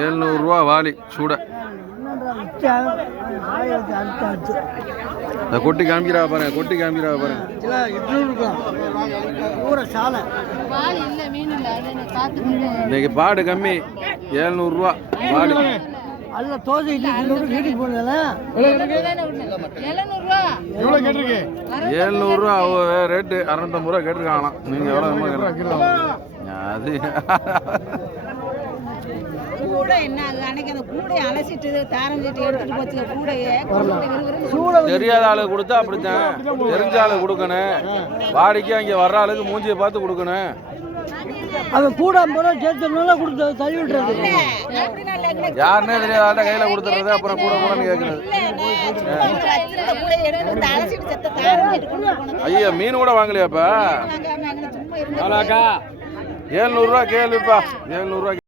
700 வாலி சூட. கொட்டி காமிக்கிறா பாருங்க, கொட்டி காமிக்கிறா பாருங்க. இன்னைக்கு பாடு கம்மி, 700 பாடு. அல்ல தோசை வீட்டுக்கு போனல 700 ரேட்டு. 650 கேட்டிருக்காங்களாம். நீங்க எவ்வளோ அது கூட என்ன அன்னைக்கு அந்த கூடையை அலசிட்டு தாரஞ்சிட்டு எடுத்துட்டு போச்சு. கூடையே தெரியாத ஆளுக்கு கொடுத்தா அப்படித்தான், தெரிஞ்ச ஆளுக்கு கொடுக்கணும். வாடிக்கை அங்கே வர்ற ஆளுக்கு மூஞ்சியை பார்த்து கொடுக்கணும். அவன் கூட சேர்த்து கொடுத்து தள்ளி விட்டுறது. யாருன்னே தெரியாத ஆள்கிட்ட கையில கொடுத்துறது, அப்புறம் கூட கூடன்னு கேட்கறது. ஐயா மீன் கூட வாங்கலையாப்பா? 700 கேளுப்பா, 700